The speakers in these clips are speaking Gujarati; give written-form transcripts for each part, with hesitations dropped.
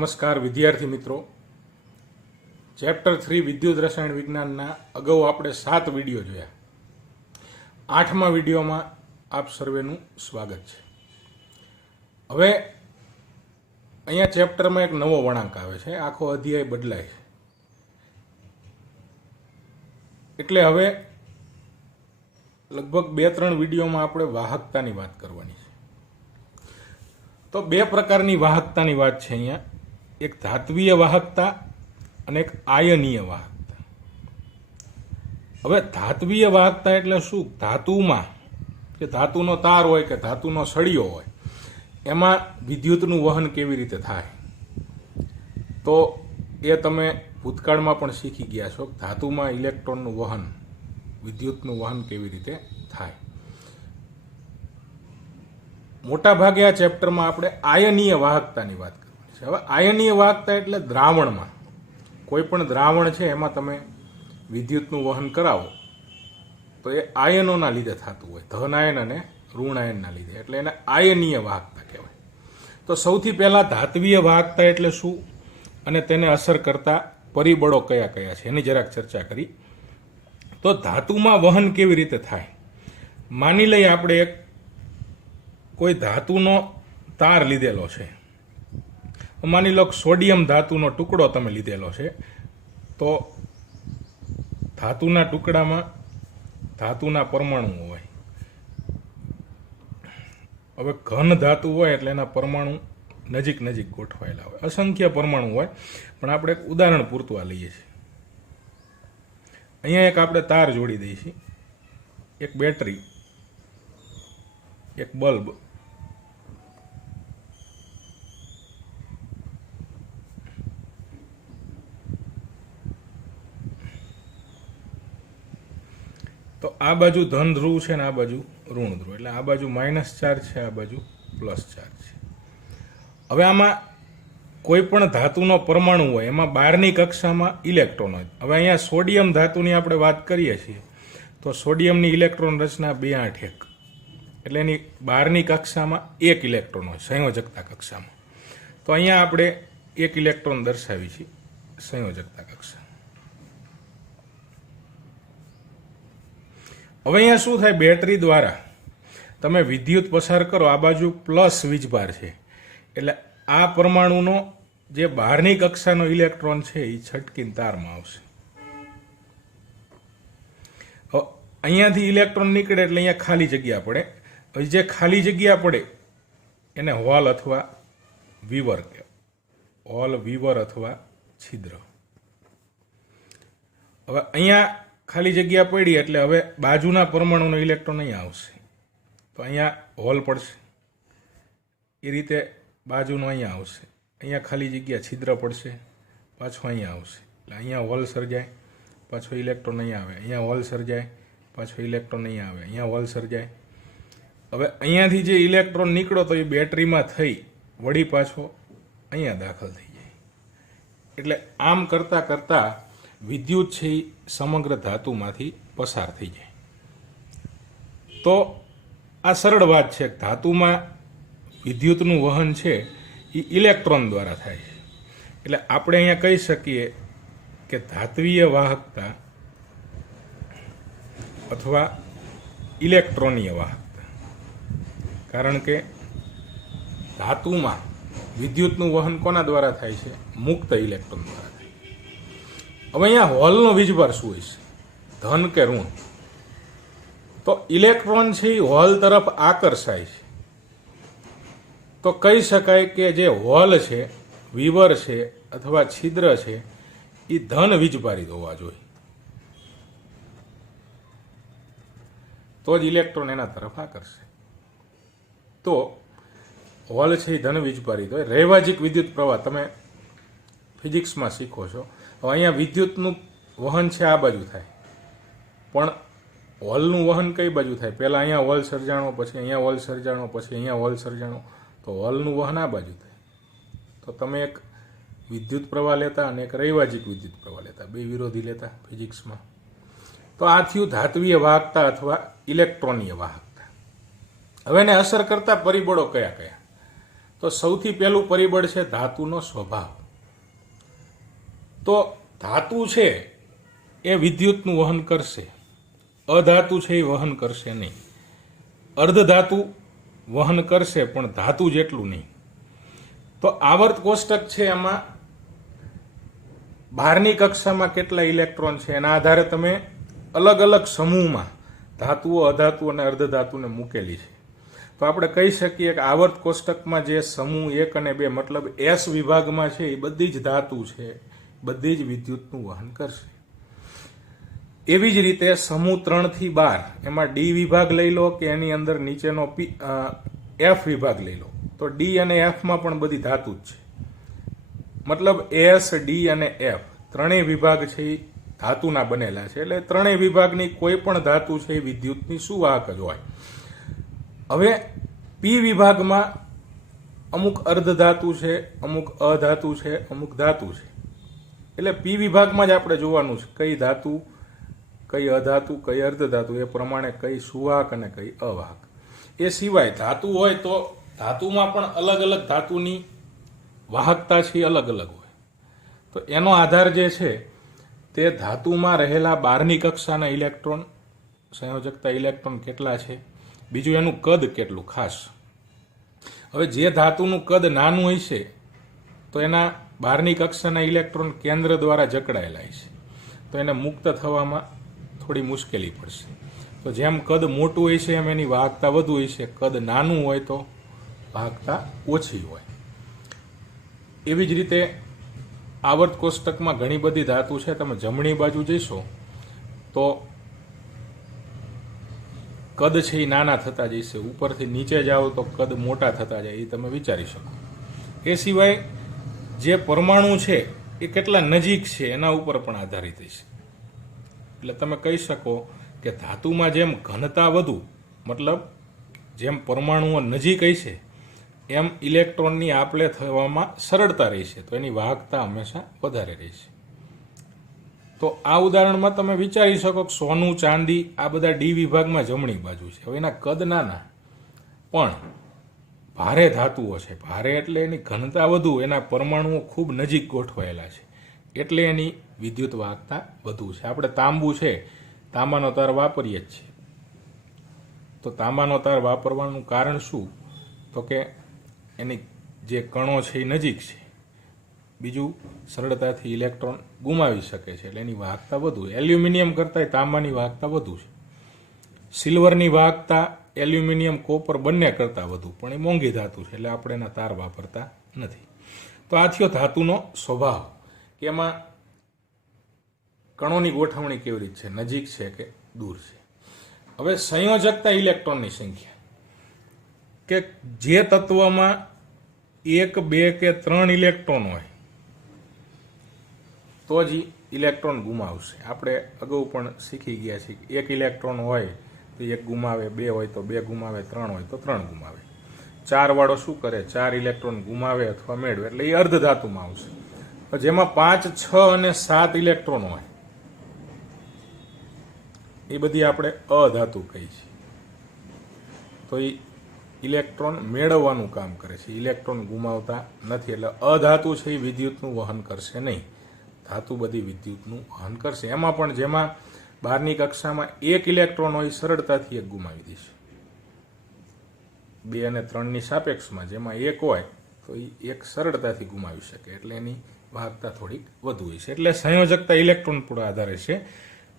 નમસ્કાર વિદ્યાર્થી મિત્રો। ચેપ્ટર 3 વિદ્યુત રસાયણ વિજ્ઞાનના અગાઉ આપણે 7 વિડીયો જોયા। 8મા વિડીયોમાં આપ સર્વેનું સ્વાગત છે। હવે અહીંયા ચેપ્ટરમાં એક નવો વળાંક આવે છે, આખો અધ્યાય બદલાય છે। એટલે હવે લગભગ 2-3 વિડીયોમાં આપણે વાહકતાની વાત કરવાની છે। તો 2 પ્રકારની વાહકતાની વાત છે અહીંયા, એક ધાત્વીય વાહકતા અને એક આયનીય વાહકતા। હવે ધાત્વીય વાહકતા એટલે શું? ધાતુમાં કે ધાતુનો તાર હોય કે ધાતુનો સળિયો હોય એમાં વિદ્યુતનું વહન કેવી રીતે થાય, તો એ તમે ભૂતકાળમાં પણ શીખી ગયા છો। ધાતુમાં ઇલેક્ટ્રોનનું વહન, વિદ્યુતનું વહન કેવી રીતે થાય। મોટા ભાગે આ ચેપ્ટરમાં આપણે આયનીય વાહકતાની વાત કરવાની છે। હવે આયનીય વાહકતા એટલે દ્રાવણમાં કોઈ પણ દ્રાવણ છે એમાં તમે વિદ્યુતનું વહન કરાવો તો એ આયનોના લીધે થતું હોય, ધન આયન અને ઋણ આયનના લીધે, એટલે એને આયનીય વાહકતા કહેવાય। તો સૌથી પહેલા ધાત્વીય વાહકતા એટલે શું અને તેને અસર કરતા પરિબળો કયા કયા છે એની જરાક ચર્ચા કરી। તો ધાતુમાં વહન કેવી રીતે થાય? માની લઈએ આપણે એક કોઈ ધાતુનો તાર લીધેલો છે, માની લો સોડિયમ ધાતુનો ટુકડો તમે લીધેલો છે, તો ધાતુના ટુકડામાં ધાતુના પરમાણુ હોય। હવે ઘન ધાતુ હોય એટલે એના પરમાણુ નજીક નજીક ગોઠવાયેલા હોય, અસંખ્ય પરમાણુ હોય, પણ આપણે એક ઉદાહરણ પૂરતું આ લઈએ છીએ। અહીંયા એક આપણે તાર જોડી દઈએ છીએ, એક બેટરી, એક બલ્બ, તો આ બાજુ ધન ધ્રુવ છે ને આ બાજુ ઋણ ધ્રુવ, એટલે આ બાજુ માઇનસ ચાર્જ છે, આ બાજુ પ્લસ ચાર્જ છે। હવે આમાં કોઈ પણ ધાતુનો પરમાણુ હોય એમાં બહારની કક્ષામાં ઇલેક્ટ્રોન હોય। હવે અહીંયા સોડિયમ ધાતુની આપણે વાત કરીએ છીએ તો સોડિયમની ઇલેક્ટ્રોન રચના 281, એટલે એની બહારની કક્ષામાં 1 ઇલેક્ટ્રોન હોય સંયોજકતા કક્ષામાં। તો અહીંયા આપણે 1 ઇલેક્ટ્રોન દર્શાવી છીએ સંયોજકતા કક્ષા। હવે અહીંયા શું થાય? બેટરી દ્વારા તમે વિદ્યુત પસાર કરો, આ બાજુ પ્લસ વીજભાર છે, એટલે આ પરમાણુનો જે બહારની કક્ષાનો ઇલેક્ટ્રોન છે એ છટકીને તારમાં આવશે। અહીંયાથી ઇલેક્ટ્રોન નીકળે એટલે અહીંયા ખાલી જગ્યા પડે, જે ખાલી જગ્યા પડે એને હોલ અથવા વીવર કહેવાય, હોલ, વીવર અથવા છિદ્ર। હવે અહીંયા ખાલી જગ્યા પડી એટલે હવે બાજુના પરમાણુનો ઇલેક્ટ્રોન અહીંયા આવશે, તો અહીંયા હોલ પડશે, એ રીતે બાજુનો અહીંયા આવશે, અહીંયા ખાલી જગ્યા છિદ્ર પડશે, પાછો અહીંયા આવશે, એટલે અહીંયા હોલ સર્જાય, પાછો ઇલેક્ટ્રોન અહીંયા આવે, અહીંયા હોલ સર્જાય, પાછો ઇલેક્ટ્રોન અહીંયા આવે, અહીંયા હોલ સર્જાય। હવે અહીંયાથી જે ઇલેક્ટ્રોન નીકળો તો એ બેટરીમાં થઈ વળી પાછો અહીંયા દાખલ થઈ જાય, એટલે આમ કરતાં કરતાં વિદ્યુત છે એ સમગ્ર ધાતુમાંથી પસાર થઈ જાય। તો આ સરળ વાત છે, ધાતુમાં વિદ્યુતનું વહન છે એ ઇલેક્ટ્રોન દ્વારા થાય છે, એટલે આપણે અહીંયા કહી શકીએ કે ધાત્વીય વાહકતા અથવા ઇલેક્ટ્રોનીય વાહકતા, કારણ કે ધાતુમાં વિદ્યુતનું વહન કોના દ્વારા થાય છે? મુક્ત ઇલેક્ટ્રોન દ્વારા થાય। હવે અહીંયા હોલનો વીજભાર શું હોય છે? ધન કે ઋણ? તો ઇલેક્ટ્રોન છે એ હોલ તરફ આકર્ષાય છે, તો કહી શકાય કે જે હોલ છે, વીવર છે અથવા છિદ્ર છે એ ધન વીજભારિત હોવા જોઈએ, તો જ ઇલેક્ટ્રોન એના તરફ આકર્ષે। તો હોલ છે એ ધન વીજભારિત હોય। રૈવાજિક વિદ્યુત પ્રવાહ તમે ફિઝિક્સમાં શીખો છો। હવે અહીંયા વિદ્યુતનું વહન છે આ બાજુ થાય, પણ હોલનું વહન કઈ બાજુ થાય? પહેલાં અહીંયા હોલ સર્જાણો, પછી અહીંયા હોલ સર્જાણો, પછી અહીંયા હોલ સર્જાણો, તો હોલનું વહન આ બાજુ થાય। તો તમે એક વિદ્યુત પ્રવાહ લેતા અને એક રૈવાજિક વિદ્યુત પ્રવાહ લેતા, બે વિરોધી લેતા ફિઝિક્સમાં। તો આ થયું ધાત્વીય વાહકતા અથવા ઇલેક્ટ્રોનીય વાહકતા। હવે એને અસર કરતા પરિબળો કયા કયા? તો સૌથી પહેલું પરિબળ છે ધાતુનો સ્વભાવ. તો ધાતુ છે એ વિદ્યુતનું વહન કરશે, અધાતુ છે એ વહન કરશે નહીં. અર્ધધાતુ વહન કરશે પણ ધાતુ જેટલું નહીં. તો આવર્ત કોષ્ટક છે એમાં બહારની કક્ષામાં કેટલા ઇલેક્ટ્રોન છે એના આધારે તમે અલગ અલગ સમૂહમાં ધાતુઓ, અધાતુ અને અર્ધધાતુને મૂકેલી છે. તો આપણે કહી શકીએ કે આવર્ત કોષ્ટકમાં જે સમૂહ 1 અને 2 મતલબ એસ વિભાગમાં છે એ બધી જ ધાતુ છે, બધી જ વિદ્યુતનું વહન કરશે. એવી જ રીતે સમૂહ 3 થી 12 એમાં ડી વિભાગ લઈ લો કે એની અંદર નીચેનો એફ વિભાગ લઈ લો, તો ડી અને એફમાં પણ બધી ધાતુ જ છે. મતલબ એસ, ડી અને એફ ત્રણેય વિભાગ છે એ ધાતુના બનેલા છે. એટલે ત્રણેય વિભાગની કોઈ પણ ધાતુ છે એ વિદ્યુતની સુવાહક જ હોય. હવે પી વિભાગમાં અમુક અર્ધધાતુ છે, અમુક અધાતુ છે, અમુક ધાતુ છે. એટલે પી વિભાગમાં જ આપણે જોવાનું છે કઈ ધાતુ, કઈ અધાતુ, કઈ અર્ધધાતુ, એ પ્રમાણે કઈ સુવાહક અને કઈ અવાહક. એ સિવાય ધાતુ હોય તો ધાતુમાં પણ અલગ અલગ ધાતુની વાહકતા છે અલગ અલગ હોય. તો એનો આધાર જે છે તે ધાતુમાં રહેલા બહારની કક્ષાના ઇલેક્ટ્રોન, સંયોજકતા ઇલેક્ટ્રોન કેટલા છે, બીજું એનું કદ કેટલું ખાસ. હવે જે ધાતુનું કદ નાનું હોય છે તો એના બહારની કક્ષાના ઇલેક્ટ્રોન કેન્દ્ર દ્વારા જકડાયેલા છે, તો એને મુક્ત થવામાં થોડી મુશ્કેલી પડશે. તો જેમ કદ મોટું હોય છે એમ એની વાહકતા વધુ હોય છે, કદ નાનું હોય તો વાહકતા ઓછી હોય. એવી જ રીતે આવર્ત કોષ્ટકમાં ઘણી બધી ધાતુ છે. તમે જમણી બાજુ જઈશો તો કદ છે એ નાના થતા જશે, ઉપરથી નીચે જાઓ તો કદ મોટા થતા જાય, એ તમે વિચારી શકો. એ સિવાય જે પરમાણુ છે એ કેટલા નજીક છે એના ઉપર પણ આધારિત છે. એટલે તમે કહી શકો કે ધાતુમાં જેમ ઘનતા વધુ, મતલબ જેમ પરમાણુઓ નજીક હશે એમ ઇલેક્ટ્રોનની આપલે થવામાં સરળતા રહેશે, તો એની વાહકતા હંમેશા વધારે રહેશે. તો આ ઉદાહરણમાં તમે વિચારી શકો કે સોનું, ચાંદી આ બધા ડી વિભાગમાં જમણી બાજુ છે. હવે એના કદ નાના પણ ભારે ધાતુઓ છે. ભારે એટલે એની ઘનતા વધુ, એના પરમાણુઓ ખૂબ નજીક ગોઠવાયેલા છે, એટલે એની વિદ્યુત વાહકતા વધુ છે. આપણે તાંબુ છે, તાંબાનો તાર વાપરીએ જ છીએ. તો તાંબાનો તાર વાપરવાનું કારણ શું? તો કે એની જે કણો છે એ નજીક છે, બીજું સરળતાથી ઇલેક્ટ્રોન ગુમાવી શકે છે, એટલે એની વાહકતા વધુ. એલ્યુમિનિયમ કરતાં તાંબાની વાહકતા વધુ છે. સિલ્વરની વાહકતા એલ્યુમિનિયમ, કોપર બંને કરતાં વધુ, પણ એ મોંઘી ધાતુ છે એટલે આપણે એના તાર વાપરતા નથી. તો આ થયો ધાતુનો સ્વભાવ કે એમાં કણોની ગોઠવણી કેવી રીત છે, નજીક છે કે દૂર છે. હવે સંયોજકતા ઇલેક્ટ્રોનની સંખ્યા, કે જે તત્વમાં 1, 2 કે 3 ઇલેક્ટ્રોન હોય તો જ ઇલેક્ટ્રોન ગુમાવશે. આપણે અગાઉ પણ શીખી ગયા છીએ કે 1 ઇલેક્ટ્રોન હોય તો 1 ગુમાવે, 2 હોય તો 2 ગુમાવે, 3 હોય તો 3 ગુમાવે. 4 વાળો શું કરે? 4 ઇલેક્ટ્રોન ગુમાવે અથવા મેળવે, એટલે એ અર્ધધાતુમાં આવશે. જેમાં 5, 6 અને 7 ઇલેક્ટ્રોન હોય એ બધી આપણે અધાતુ કહીએ છીએ. તો એ ઇલેક્ટ્રોન મેળવવાનું કામ કરે છે, ઇલેક્ટ્રોન ગુમાવતા નથી. એટલે અધાતુ છે એ વિદ્યુતનું વહન કરશે નહીં, ધાતુ બધી વિદ્યુતનું વહન કરશે. એમાં પણ જેમાં બહારની કક્ષામાં 1 ઇલેક્ટ્રોન હોય સરળતાથી 1 ગુમાવી દેશે. 2 અને 3 ની સાપેક્ષમાં જેમાં 1 હોય તો એ 1 સરળતાથી ગુમાવી શકે, એટલે એની વાહકતા થોડીક વધુ હોય છે. એટલે સંયોજકતા ઇલેક્ટ્રોન પર આધારે છે.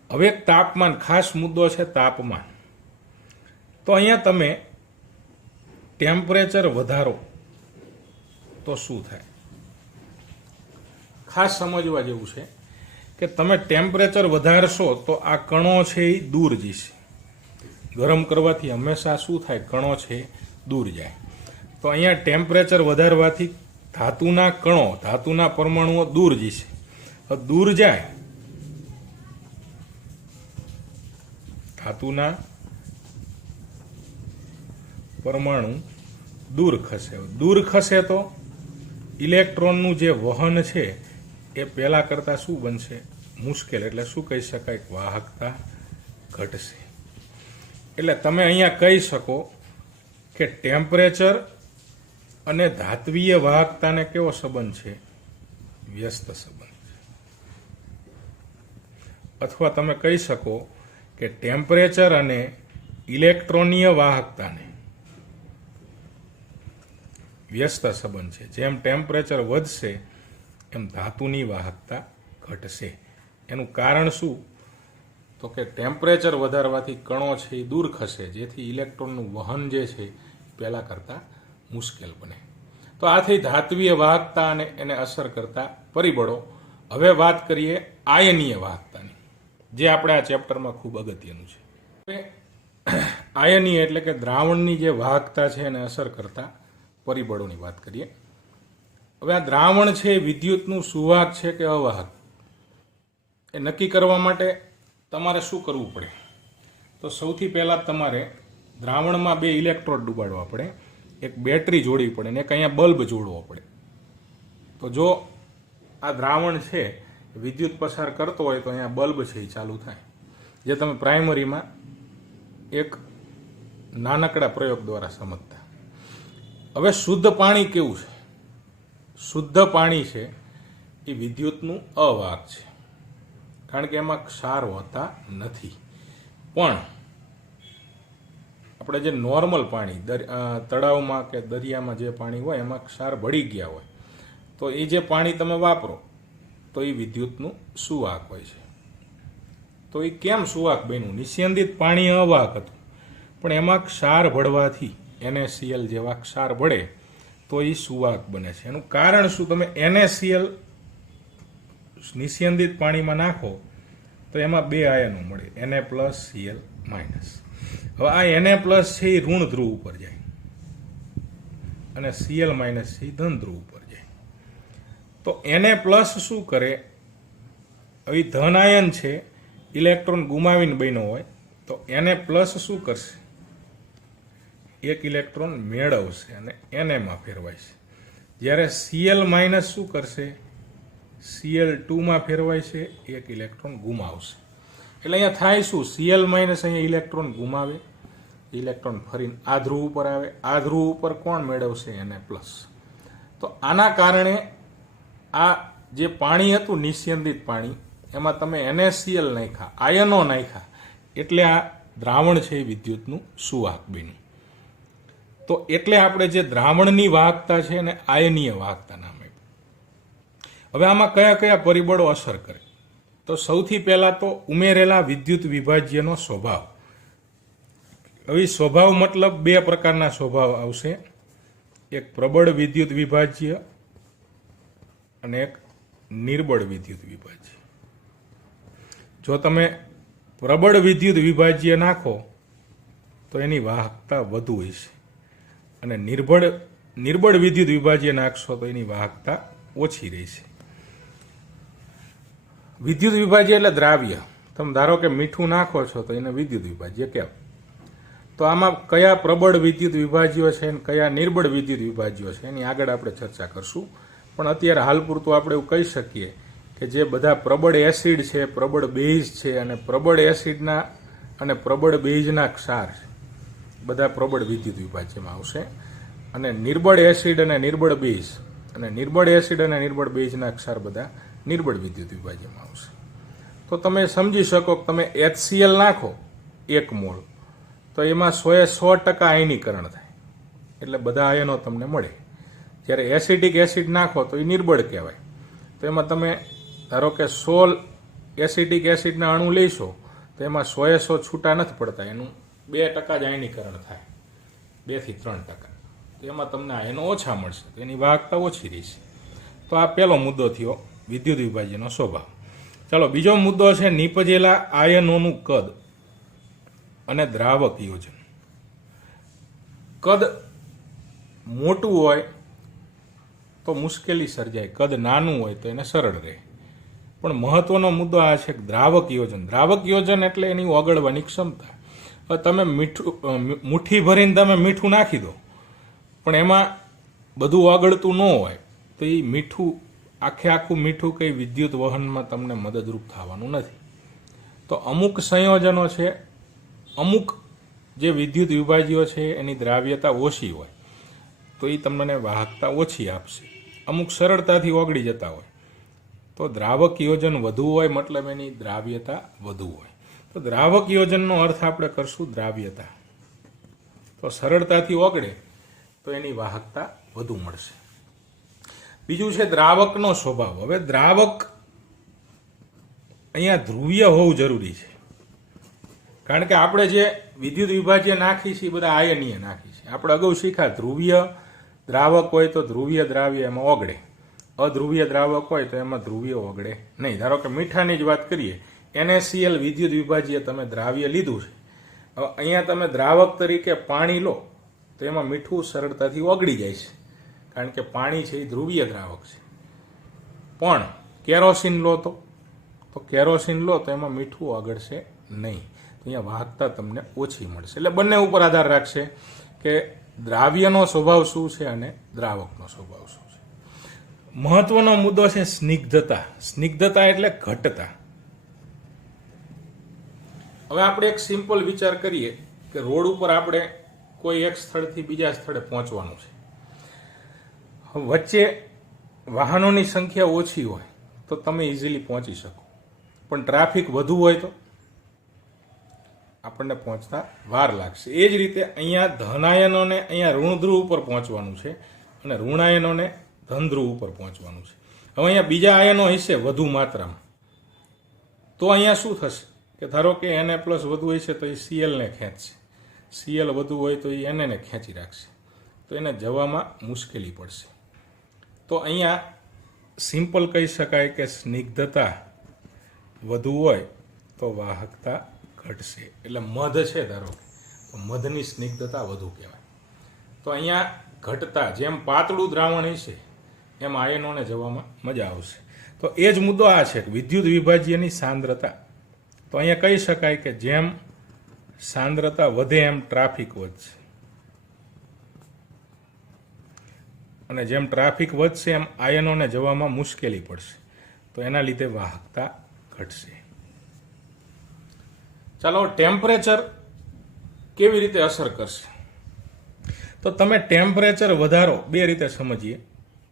હવે તાપમાન, ખાસ મુદ્દો છે તાપમાન. તો અહીંયા તમે ટેમ્પરેચર વધારો તો શું થાય? ખાસ સમજવા જેવું છે કે તમે ટેમ્પરેચર વધારશો તો આ કણો છે એ દૂર જશે. ગરમ કરવાથી હંમેશા શું થાય? કણો છે દૂર જાય. તો અહીંયા ટેમ્પરેચર વધારવાથી ધાતુના કણો, ધાતુના પરમાણુઓ દૂર જશે. દૂર જાય, ધાતુના પરમાણુ દૂર ખસે. દૂર ખસે તો ઇલેક્ટ્રોનનું જે વહન છે એ પહેલા કરતાં શું બનશે? મુશ્કેલ. એટલે શું કહી શકાય? વાહકતા ઘટશે. એટલે તમે અહીંયા કહી શકો કે ટેમ્પરેચર અને ધાત્વીય વાહકતાને કેવો સંબંધ છે? વ્યસ્ત સંબંધ છે. અથવા તમે કહી શકો કે ટેમ્પરેચર અને ઇલેક્ટ્રોનીય વાહકતાને વ્યસ્ત સંબંધ છે. જેમ ટેમ્પરેચર વધશે એમ ધાતુની વાહકતા ઘટશે. એનું કારણ શું? તો કે ટેમ્પરેચર વધારવાથી કણો છે એ દૂર ખસે, જેથી ઇલેક્ટ્રોનનું વહન જે છે પહેલાં કરતાં મુશ્કેલ બને. તો આ થઈ ધાત્વીય વાહકતા અને એને અસર કરતા પરિબળો. હવે વાત કરીએ આયનીય વાહકતાની, જે આપણે આ ચેપ્ટરમાં ખૂબ અગત્યનું છે. હવે આયનીય એટલે કે દ્રાવણની જે વાહકતા છે એને અસર કરતા પરિબળોની વાત કરીએ. હવે આ દ્રાવણ છે વિદ્યુતનું સુવાહક છે કે અવાહક, એ નક્કી કરવા માટે તમારે શું કરવું પડે? તો સૌથી પહેલાં તમારે દ્રાવણમાં 2 ઇલેક્ટ્રોડ ડૂબાડવા પડે, એક બેટરી જોડવી પડે ને એક અહીંયા બલ્બ જોડવો પડે. તો જો આ દ્રાવણ છે વિદ્યુત પસાર કરતો હોય તો અહીંયા બલ્બ છે એ ચાલુ થાય, જે તમે પ્રાઇમરીમાં એક નાનકડા પ્રયોગ દ્વારા સમજતા. હવે શુદ્ધ પાણી કેવું છે? શુદ્ધ પાણી છે એ વિદ્યુતનું અવાહક છે, કારણ કે એમાં ક્ષાર હોતા નથી. પણ આપણે જે નોર્મલ પાણી તળાવમાં કે દરિયામાં જે પાણી હોય એમાં ક્ષાર ભળી ગયા હોય, તો એ જે પાણી તમે વાપરો તો એ વિદ્યુતનું સુવાહક હોય છે. તો એ કેમ સુવાહક બન્યું? નિસ્યંદિત પાણી અવાહક હતું, પણ એમાં ક્ષાર ભળવાથી NaCl જેવા ક્ષાર ભળે તો એ સુવાહક બને છે. એનું કારણ શું? તમે NaCl નિસ્યંદિત પાણીમાં નાખો તો એમાં 2 આયનો મળે, Na+Cl-. હવે આ Na+ છે એ ઋણ ધ્રુવ ઉપર જાય અને Cl- છે એ ધન ધ્રુવ ઉપર જાય. તો Na+ શું કરે? હવે ધન આયન છે, ઇલેક્ટ્રોન ગુમાવીને બન્યો હોય, તો Na+ શું કરશે? એક ઇલેક્ટ્રોન મેળવશે અને Na માં ફેરવાય છે. જ્યારે Cl- શું કરશે? Cl2 માં ફેરવાય છે, એક ઇલેક્ટ્રોન ગુમાવશે. એટલે અહીંયા થાય શું? Cl- અહીંયા ઇલેક્ટ્રોન ગુમાવે, ઇલેક્ટ્રોન ફરીને આ ધ્રુવ ઉપર આવે, આ ધ્રુવ ઉપર કોણ મેળવશે? Na+. તો આના કારણે આ જે પાણી હતું નિસ્યંદિત પાણી, એમાં તમે NaCl નાખ્યા, આયનો નાખ્યા, એટલે આ દ્રાવણ છે એ વિદ્યુતનું સુવાહક બન્યું. તો એટલે આપણે જે દ્રાવણની વાહકતા છે એને આયનીય વાહકતા નામ આપ્યું. હવે આમાં કયા કયા પરિબળો અસર કરે? તો સૌથી પહેલા તો ઉમેરેલા વિદ્યુત વિભાજ્યનો સ્વભાવ. હવે સ્વભાવ મતલબ 2 પ્રકારના સ્વભાવ આવશે, એક પ્રબળ વિદ્યુત વિભાજ્ય અને એક નિર્બળ વિદ્યુત વિભાજ્ય. જો તમે પ્રબળ વિદ્યુત વિભાજ્ય નાખો તો એની વાહકતા વધુ હોય છે, અને નિર્બળ વિદ્યુત વિભાજ્ય નાખશો તો એની વાહકતા ઓછી રહેશે. વિદ્યુત વિભાજ્ય એટલે દ્રાવ્ય. તમે ધારો કે મીઠું નાખો છો તો એને વિદ્યુત વિભાજ્ય કહેવાય. તો આમાં કયા પ્રબળ વિદ્યુત વિભાજ્યો છે અને કયા નિર્બળ વિદ્યુત વિભાજ્યો છે એની આગળ આપણે ચર્ચા કરશું. પણ અત્યારે હાલ પૂરતું આપણે એવું કહી શકીએ કે જે બધા પ્રબળ એસિડ છે, પ્રબળ બેઝ છે, અને પ્રબળ એસિડના અને પ્રબળ બેઝના ક્ષાર છે, બધા પ્રબળ વિદ્યુત વિભાજ્યમાં આવશે. અને નિર્બળ એસિડ અને નિર્બળ બેઝ અને નિર્બળ એસિડ અને નિર્બળ બેઝના ક્ષાર બધા નિર્બળ વિદ્યુત વિભાજ્યમાં આવશે. તો તમે સમજી શકો કે તમે HCl નાખો 1 મોલ, તો એમાં 100% આયનીકરણ થાય, એટલે બધા આયનો તમને મળે. જ્યારે એસિડિક એસિડ નાખો તો એ નિર્બળ કહેવાય. તો એમાં તમે ધારો કે 100 એસિડિક એસિડના અણુ લેશો તો એમાં 100 છૂટા નથી પડતા, એનું 2% જ આયનીકરણ થાય, 2 થી 3%. તો એમાં તમને આયનો ઓછા મળશે, તો એની વાહકતા ઓછી રહેશે. તો આ પહેલો મુદ્દો થયો વિદ્યુત વિભાજ્યનો સ્વભાવ. ચાલો, બીજો મુદ્દો છે નીપજેલા આયનોનું કદ અને દ્રાવક યોજન. કદ મોટું હોય તો મુશ્કેલી સર્જાય, કદ નાનું હોય તો એને સરળ રહે. પણ મહત્વનો મુદ્દો આ છે કે દ્રાવક યોજન. દ્રાવક યોજન એટલે એની ઓગળવાની ક્ષમતા. હવે તમે મુઠ્ઠી ભરીને તમે મીઠું નાખી દો, પણ એમાં બધું ઓગળતું ન હોય તો એ મીઠું આખું મીઠું કંઈ વિદ્યુત વહનમાં તમને મદદરૂપ થવાનું નથી. તો અમુક સંયોજનો છે, અમુક જે વિદ્યુત વિભાજ્યો છે એની દ્રાવ્યતા ઓછી હોય, તો એ તમને વાહકતા ઓછી આપશે. અમુક સરળતાથી ઓગળી જતા હોય તો દ્રાવક યોજન વધુ હોય, મતલબ એની દ્રાવ્યતા વધુ હોય. તો દ્રાવક યોજનનો અર્થ આપણે કરશું દ્રાવ્યતા. તો સરળતાથી ઓગળે તો એની વાહકતા વધુ મળશે. બીજું છે દ્રાવકનો સ્વભાવ. હવે દ્રાવક અહીંયા ધ્રુવીય હોવું જરૂરી છે, કારણ કે આપણે જે વિદ્યુત વિભાજ્ય નાખી છે એ બધા આયનીય નાખી છે. આપણે અગાઉ શીખ્યા ધ્રુવીય દ્રાવક હોય તો ધ્રુવીય દ્રાવ્ય એમાં ઓગળે, અધ્રુવીય દ્રાવક હોય તો એમાં ધ્રુવીય ઓગળે નહીં. ધારો કે મીઠાની જ વાત કરીએ, NaCl વિદ્યુત વિભાજ્ય તમે દ્રાવ્ય લીધું છે. હવે અહીંયા તમે દ્રાવક તરીકે પાણી લો તો એમાં મીઠું સરળતાથી ઓગળી જાય છે, કારણ કે પાણી છે એ ધ્રુવીય દ્રાવક છે. પણ કેરોસીન લો તો કેરોસીન લો તો એમાં મીઠું ઓગળશે નહીં. અહીંયા વાહકતા તમને ઓછી મળશે. એટલે બંને ઉપર આધાર રાખશે કે દ્રાવ્યનો સ્વભાવ શું છે અને દ્રાવકનો સ્વભાવ શું છે. મહત્વનો મુદ્દો છે સ્નિગ્ધતા. સ્નિગ્ધતા એટલે ઘટતા. હવે આપણે એક સિમ્પલ વિચાર કરીએ કે રોડ ઉપર આપણે કોઈ એક સ્થળથી બીજા સ્થળે પહોંચવાનું છે. વચ્ચે વાહનોની સંખ્યા ઓછી હોય તો તમે ઇઝીલી પહોંચી શકો, પણ ટ્રાફિક વધુ હોય તો આપણને પહોંચતા વાર લાગશે. એ જ રીતે અહીંયા ધનાયનોને અહીંયા ઋણ ધ્રુવ ઉપર પહોંચવાનું છે અને ઋણાયનોને ધન ધ્રુવ ઉપર પહોંચવાનું છે. હવે અહીંયા બીજા આયનો હશે વધુ માત્રામાં, તો અહીંયા શું થશે કે ધારો કે Na પ્લસ વધુ હશે તો એ Cl ને ખેંચશે, Cl વધુ હોય તો એ Na ને ખેંચી રાખશે, તો એને જવામાં મુશ્કેલી પડશે. તો અહીંયા સિમ્પલ કહી શકાય કે સ્નિગ્ધતા વધુ હોય તો વાહકતા ઘટશે. એટલે મધ છે ધારો તો મધની સ્નિગ્ધતા વધુ કહેવાય. તો અહીંયા ઘટતા, જેમ પાતળું દ્રાવણ હશે એમ આયનોને જવામાં મજા આવશે. તો એ જ મુદ્દો આ છે વિદ્યુત વિભાજ્યની સાંદ્રતા. તો અહીંયા કહી શકાય કે જેમ સાંદ્રતા વધે એમ ટ્રાફિક વધશે, અને જેમ ટ્રાફિક વધશે એમ આયનોને જવામાં મુશ્કેલી પડશે, તો એના લીધે વાહકતા ઘટશે. ચાલો, ટેમ્પરેચર કેવી રીતે અસર કરશે? તો તમે ટેમ્પરેચર વધારો બે રીતે સમજીએ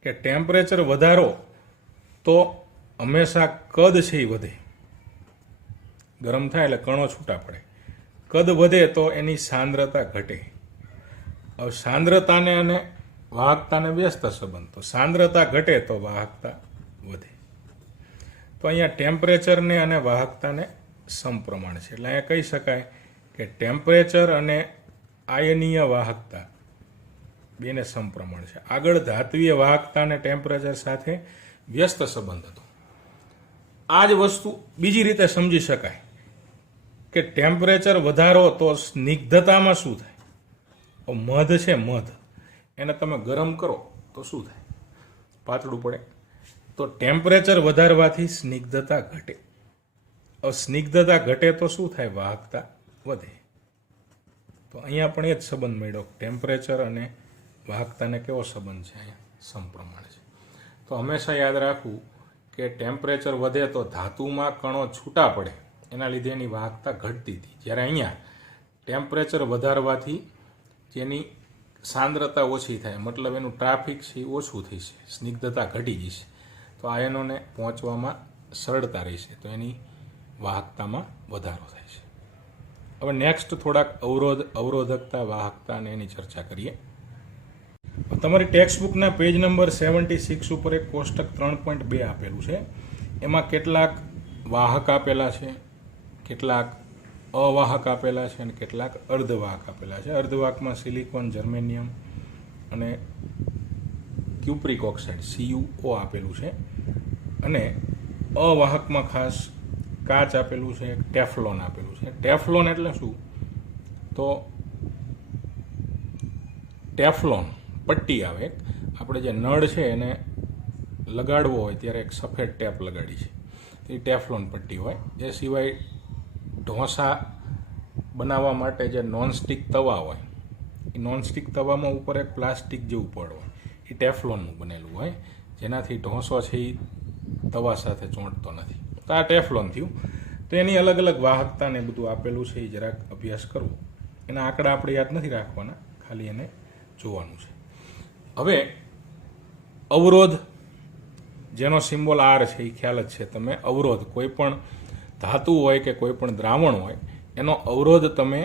કે ટેમ્પરેચર વધારો તો હંમેશા કદ છે એ વધે. ગરમ થાય એટલે કણો છૂટા પડે. કદ વધે તો એની સાંદ્રતા ઘટે. હવે સાંદ્રતાને અને વાહકતાને વ્યસ્ત સંબંધ. તો સાંદ્રતા ઘટે તો વાહકતા વધે. તો અહીંયા ટેમ્પરેચરને અને વાહકતાને સમપ્રમાણ છે. એટલે અહીંયા કહી શકાય કે ટેમ્પરેચર અને આયનીય વાહકતા બેને સમપ્રમાણ છે. આગળ ધાત્વીય વાહકતા અને ટેમ્પરેચર સાથે વ્યસ્ત સંબંધ હતો. આ જ વસ્તુ બીજી રીતે સમજી શકાય કે ટેમ્પરેચર વધારો તો સ્નિગ્ધતામાં શું થાય? મધ છે, મધ એને તમે ગરમ કરો તો શું થાય? પાતળું પડે. તો ટેમ્પરેચર વધારવાથી સ્નિગ્ધતા ઘટે. સ્નિગ્ધતા ઘટે તો શું થાય? વાહકતા વધે. તો અહીંયા પણ એ જ સંબંધ મળ્યો. ટેમ્પરેચર અને વાહકતાને કેવો સંબંધ છે? અહીંયા સમપ્રમાણ છે. તો હંમેશા યાદ રાખવું કે ટેમ્પરેચર વધે તો ધાતુમાં કણો છૂટા પડે, એના લીધે એની વાહકતા ઘટતી હતી. જ્યારે અહીંયા ટેમ્પરેચર વધારવાથી જેની સાંદ્રતા ઓછી થાય, મતલબ એનું ટ્રાફિક છે ઓછું થશે, સ્નિગ્ધતા ઘટી જશે, તો આયનોને પહોંચવામાં સરળતા રહેશે, તો એની વાહકતામાં વધારો થાય છે. હવે નેક્સ્ટ થોડાક અવરોધકતા, વાહકતા અને એની ચર્ચા કરીએ. તમારી ટેક્સ્ટબુકના પેજ નંબર 76 ઉપર એક કોષ્ટક 3.2 આપેલું છે. એમાં કેટલાક વાહક આપેલા છે, કેટલાક અવાહક આપેલા છે અને કેટલાક અર્ધવાહક આપેલા છે. અર્ધવાહકમાં સિલિકોન, જર્મેનિયમ અને ક્યુપ્રિક ઓક્સાઇડ CuO આપેલું છે, અને અવાહકમાં ખાસ કાચ આપેલું છે, ટેફલોન આપેલું છે. ટેફલોન એટલે શું? તો ટેફલોન પટ્ટી આવે, આપણે જે નળ છે એને લગાડવો હોય ત્યારે એક સફેદ ટેપ લગાડી છે, એ ટેફલોન પટ્ટી હોય. એ સિવાય ઢોસા બનાવવા માટે જે નોનસ્ટિક તવા હોય, એ નોનસ્ટિક તવામાં ઉપર એક પ્લાસ્ટિક જેવું પડ હોય, એ ટેફલોનનું બનેલું હોય, જેનાથી ઢોસો છે એ તવા સાથે ચોંટતો નથી. તો આ ટેફલોન થયું. તો એની અલગ અલગ વાહકતા ને બધું આપેલું છે, એ જરાક અભ્યાસ કરવો. એના આંકડા આપણે યાદ નથી રાખવાના, ખાલી એને જોવાનું છે. હવે અવરોધ, જેનો સિમ્બોલ આર છે એ ખ્યાલ જ છે તમે. અવરોધ કોઈ પણ ધાતુ હોય કે કોઈ પણ દ્રાવણ હોય એનો અવરોધ તમે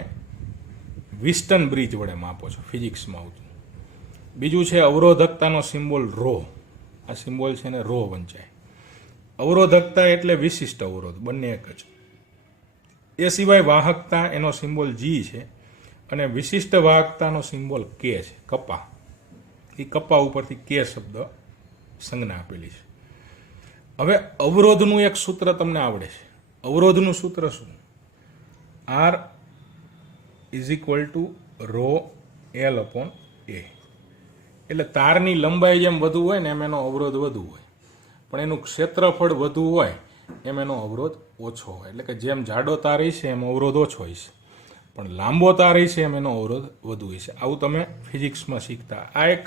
વિસ્ટન બ્રિજ વડે માપો છો, ફિઝિક્સમાં આવતું. બીજું છે અવરોધકતાનો સિમ્બોલ રો. આ સિમ્બોલ છે ને રો વંચાય. અવરોધકતા એટલે વિશિષ્ટ અવરોધ, બંને એક જ. એ સિવાય વાહકતા, એનો સિમ્બોલ જી છે, અને વિશિષ્ટ વાહકતાનો સિમ્બોલ કે છે, કપા. એ કપા ઉપરથી કે શબ્દ સંજ્ઞા આપેલી છે. હવે અવરોધનું એક સૂત્ર તમને આવડે છે. અવરોધનું સૂત્ર શું? R is equal to rho L upon A. એટલે તારની લંબાઈ જેમ વધુ હોય ને એમ એનો અવરોધ વધુ હોય, પણ એનું ક્ષેત્રફળ વધુ હોય એમ એનો અવરોધ ઓછો હોય. એટલે કે જેમ જાડો તાર છે એમ અવરોધ ઓછો હોય છે, પણ લાંબો તાર છે એમ એનો અવરોધ વધુ હોય છે. આવું તમે ફિઝિક્સમાં શીખતા. આ એક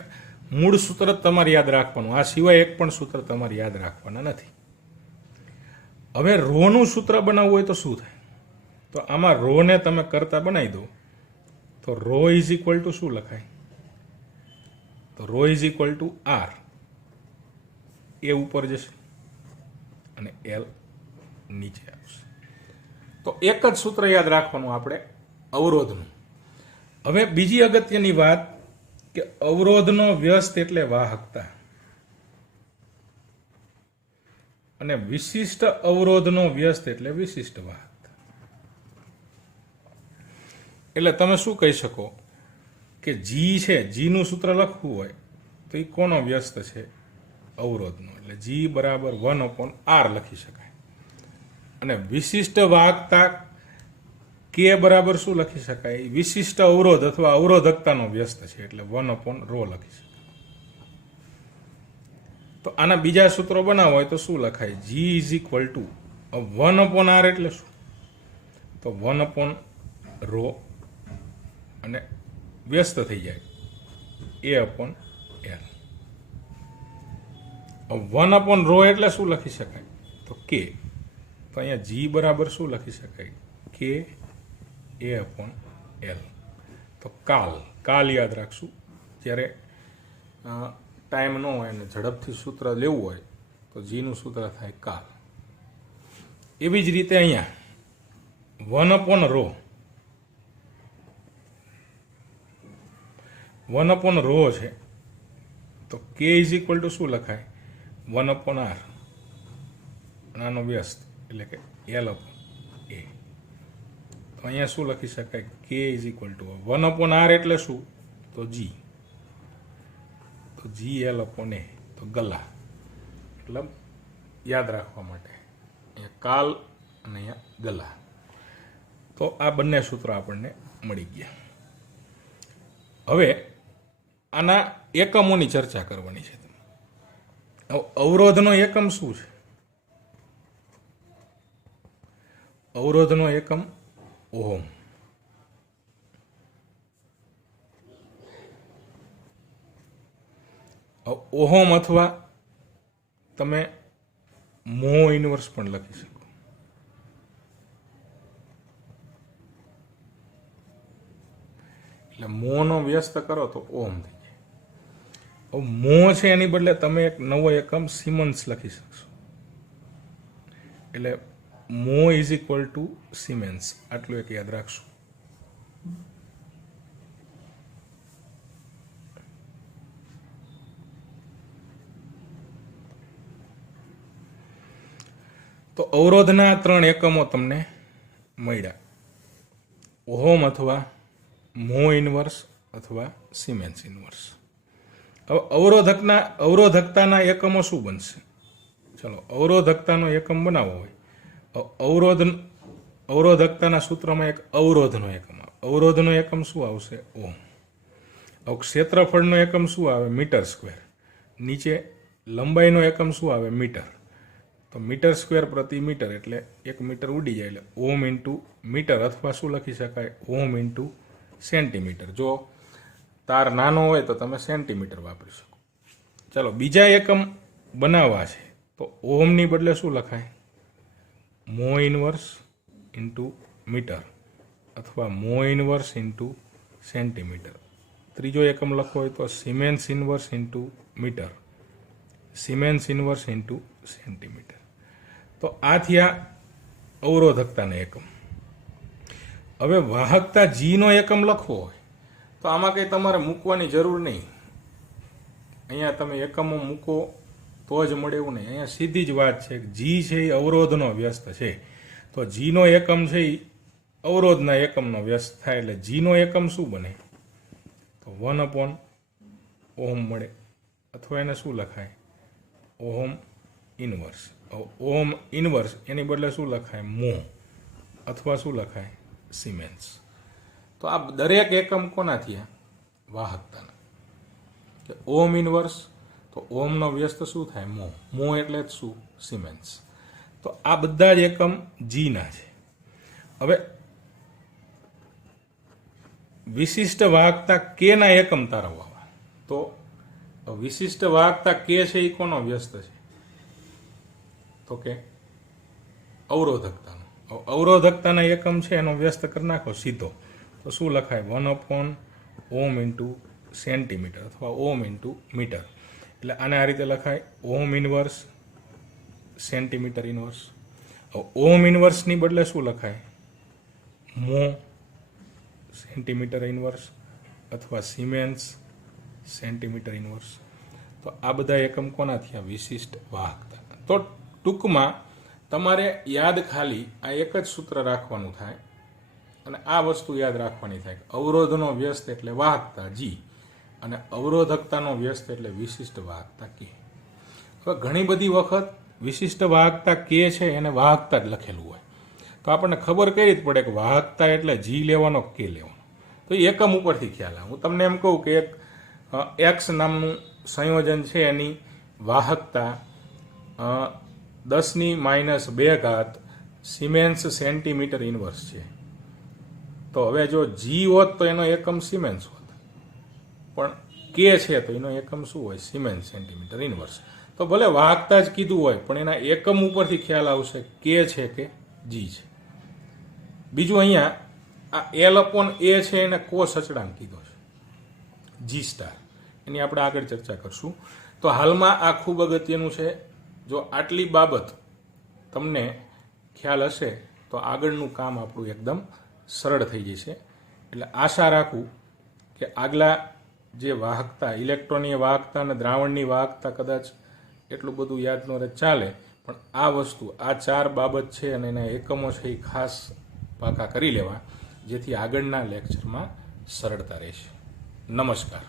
મૂળ સૂત્ર તમારે યાદ રાખવાનું. આ સિવાય એક પણ સૂત્ર તમારે યાદ રાખવાના નથી. હવે રોનું સૂત્ર બનાવવું હોય તો શું થાય? તો આમાં રોને તમે કરતા બનાવી દો તો રો ઇઝ ઇક્વલ ટુ શું લખાય? તો rho is equal to R. A ઉપર જશે અને એલ નીચે આવશે. તો એક જ સૂત્ર યાદ રાખવાનું આપણે અવરોધનું. હવે બીજી અગત્યની વાત કે અવરોધનો વ્યસ્ત એટલે વાહકતા, અને વિશિષ્ટ અવરોધનો વ્યસ્ત એટલે વિશિષ્ટ વાહકતા. એટલે તમે શું કહી શકો કે જી છે, જીનું સૂત્ર લખવું હોય તો એ કોનો વ્યસ્ત છે? અવરોધનો. એટલે જી બરાબર 1/r લખી શકાય. અને વિશિષ્ટ વાહકતા કે બરાબર શું લખી શકાય? વિશિષ્ટ અવરોધ અથવા અવરોધકતાનો વ્યસ્ત છે, એટલે 1/ρ લખી શકાય. તો આના બીજા સૂત્રો બનાવો હોય તો શું લખાય? જી ઇઝ ઇક્વલ ટુ 1/r એટલે શું? તો 1/ρ અને વ્યસ્ત થઈ જાય A/L. 1/ρ એટલે શું લખી શકાય? તો કે. તો અહીંયા જી બરાબર શું લખી શકાય? કે A/L. તો કાલ યાદ રાખશું. જ્યારે ટાઈમ ન હોય અને ઝડપથી સૂત્ર લેવું હોય તો જીનું સૂત્ર થાય કાલ. એવી જ રીતે અહીંયા 1/ρ 1/ρ છે તો કે ઇઝ ઇક્વલ ટુ શું લખાય? 1/r. આનો વ્યસ્ત એટલે કે L/A. તો અહીંયા શું લખી શકાય? કે ઇઝ ઇક્વલ ટુ 1/r એટલે શું? તો જી. તો GL/A. તો ગલા. મતલબ યાદ રાખવા માટે અહીંયા કાલ અને અહીંયા ગલા. તો આ બંને સૂત્રો આપણને મળી ગયા. હવે આના એકમોની ચર્ચા કરવાની છે. અવરોધનો એકમ શું છે? અવરોધનો એકમ ઓહમ. ઓહમ અથવા તમે મો ઇન્વર્સ પણ લખી શકો. એટલે મોનો વ્યસ્ત કરો તો ઓહમ થઈ જાય. હવે મો છે એની બદલે તમે એક નવો એકમ સિમન્સ લખી શકશો. એટલે મો ઇઝ ઇક્વલ ટુ સિમેન્સ. આટલું એક યાદ રાખશું. તો અવરોધના 3 એકમો તમને મળ્યા. ઓહમ અથવા મો ઇન્વર્સ અથવા સિમેન્સ ઇન્વર્સ. હવે અવરોધકતાના એકમો શું બનશે? ચલો, અવરોધકતાનો એકમ બનાવવો હોય અવરોધકતાના સૂત્રમાં એક અવરોધનો એકમ આવે. અવરોધનો એકમ શું આવશે? ઓહમ. હવે ક્ષેત્રફળનો એકમ શું આવે? Metre square. નીચે લંબાઈનો એકમ શું આવે? મીટર. તો મીટર સ્ક્વેર પ્રતિ મીટર એટલે 1 મીટર ઉડી જાય એટલે ઓહમ ઇન્ટુ મીટર, અથવા શું લખી શકાય? Ohm into centimetre. જો તાર નાનો હોય તો તમે સેન્ટીમીટર વાપરી શકો. ચાલો, બીજા એકમ બનાવવા છે તો ઓહમની બદલે શું લખાય? મો ઇન્વર્સ ઇન્ટુ મીટર અથવા મો ઇન્વર્સ ઇન્ટુ સેન્ટીમીટર. ત્રીજો એકમ લખવો હોય તો siemens inverse into metre, siemens inverse into centimetre. તો આ થયા અવરોધકતાના એકમ. હવે વાહકતા જીનો એકમ લખવો હોય તો આમાં કંઈ તમારે મૂકવાની જરૂર નહીં. અહીંયા તમે એકમો મૂકો તો જ મળે એવું નહીં. અહીંયા સીધી જ વાત છે કે જી છે એ અવરોધનો વ્યસ્ત છે, તો જીનો એકમ છે એ અવરોધના એકમનો વ્યસ્ત થાય, એટલે જીનો એકમ શું બને તો 1/ઓહમ મળે, અથવા એને શું લખાય ઓહમ ઇન્વર્સ. ઓહમ ઇન્વર્સ એની બદલે શું લખાય મો, અથવા શું લખાય સિમેન્સ. તો આ દરેક એકમ કોના થયા વાહકતાના. ઓહમ ઇન્વર્સ તો ઓહમનો વ્યસ્ત શું થાય મો, મો એટલે જ શું સિમેન્સ. તો આ બધા જ એકમ જીના છે. હવે વિશિષ્ટ વાહકતા કે ના એકમ તારવવા, તો વિશિષ્ટ વાહકતા કે છે એ કોનો વ્યસ્ત છે તો કે અવરોધકતાનો. અવરોધકતાના એકમ છે એનો વ્યસ્ત કરી નાખો સીધો, તો શું લખાય 1/ઓહમ ઇન્ટુ સેન્ટીમીટર, અથવા ઓહમ ઇન્ટુ મીટર. એટલે આને આ રીતે લખાય ohm inverse centimetre inverse. Ohm ઇન્વર્સની બદલે શું લખાય મો સેન્ટીમીટર ઇન્વર્સ, અથવા સિમેન્સ સેન્ટીમીટર ઇન્વર્સ. તો આ બધા એકમ કોના થયા વિશિષ્ટ વાહકતા. તો ટૂંકમાં તમારે યાદ ખાલી આ એક જ સૂત્ર રાખવાનું થાય, અને આ વસ્તુ યાદ રાખવાની થાય કે અવરોધનો વ્યસ્ત એટલે વાહકતા જી, અને અવરોધકતાનો વ્યસ્ત એટલે વિશિષ્ટ વાહકતા કે. હવે ઘણી બધી વખત વિશિષ્ટ વાહકતા કે છે એને વાહકતા જ લખેલું હોય, તો આપણને ખબર કઈ રીતે પડે કે વાહકતા એટલે જી લેવાનો કે લેવાનો. તો એ એકમ ઉપરથી ખ્યાલ આવે. હું તમને એમ કહું કે એક એક્સ નામનું સંયોજન છે એની વાહકતા 10⁻² સિમેન્સ સેન્ટીમીટર ઇન્વર્સ છે. તો હવે જો જી હોત તો એનો એકમ સિમેન્સ હોત, પણ કે છે તો એનો એકમ શું હોય સિમેન્સ સેન્ટીમીટર ઇન્વર્સ. તો ભલે વાહકતા જ કીધું હોય પણ એના એકમ ઉપરથી ખ્યાલ આવશે કે છે કે જી છે. બીજું અહીંયા આ L/A છે એને કોસ અચળાંક કીધો છે G⁻, એની આપણે આગળ ચર્ચા કરશું. તો હાલમાં આ ખૂબ અગત્યનું છે. જો આટલી બાબત તમને ખ્યાલ હશે તો આગળનું કામ આપણું એકદમ સરળ થઈ જશે. એટલે આશા રાખું કે આગલા જે વાહકતા ઇલેક્ટ્રોનની વાહકતા અને દ્રાવણની વાહકતા કદાચ એટલું બધું યાદ ન રહે ચાલે, પણ આ વસ્તુ આ 4 બાબત છે અને એના એકમો છે એ ખાસ પાકા કરી લેવા, જેથી આગળના લેક્ચરમાં સરળતા રહેશે. નમસ્કાર.